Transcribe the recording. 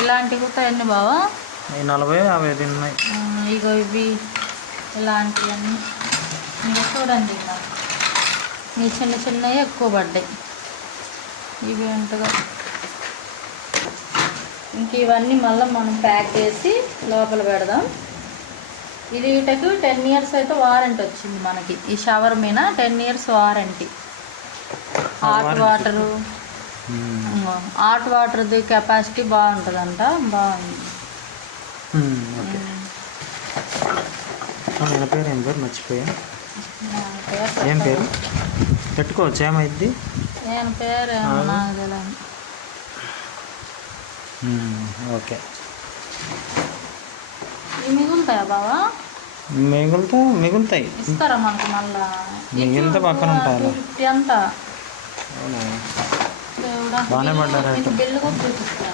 ఇలాంటివి కూడా ఎన్ని బావా? 40-50 ఉన్నాయి. ఇగో ఇవి ఇలాంటివన్నీ ఇంకా చూడండి. ఇంకా ఈ చిన్న చిన్నవి ఎక్కువ పడ్డాయి. ఇవి ఎంతగా ఇంక ఇవన్నీ మళ్ళీ మనం ప్యాక్ చేసి లోపల పెడదాం. ఇది వీటకు 10 years అయితే వారంటీ వచ్చింది మనకి. ఈ షవర్ మీద 10 years వారంటీ. హాట్ వాటర్ది కెపాసిటీ బాగుంటుందంట. బాగుంది. నేను పేరు ఏం పేరు మర్చిపోయా. ఏం పేరు పెట్టుకోవచ్చు? ఏమైద్ది? నేను పేరు ఏమో నాకు తెలియదు. ఓకే. ఇవి మిగులుతాయా బావా? మిగులుతాయి. ఇస్తారా మనకు మళ్ళా? మిగిలితే పక్కన ఉంటాయి. 250 అంతా. బాగానే పడ్డారు. బిల్లు కూడా చూపిస్తా.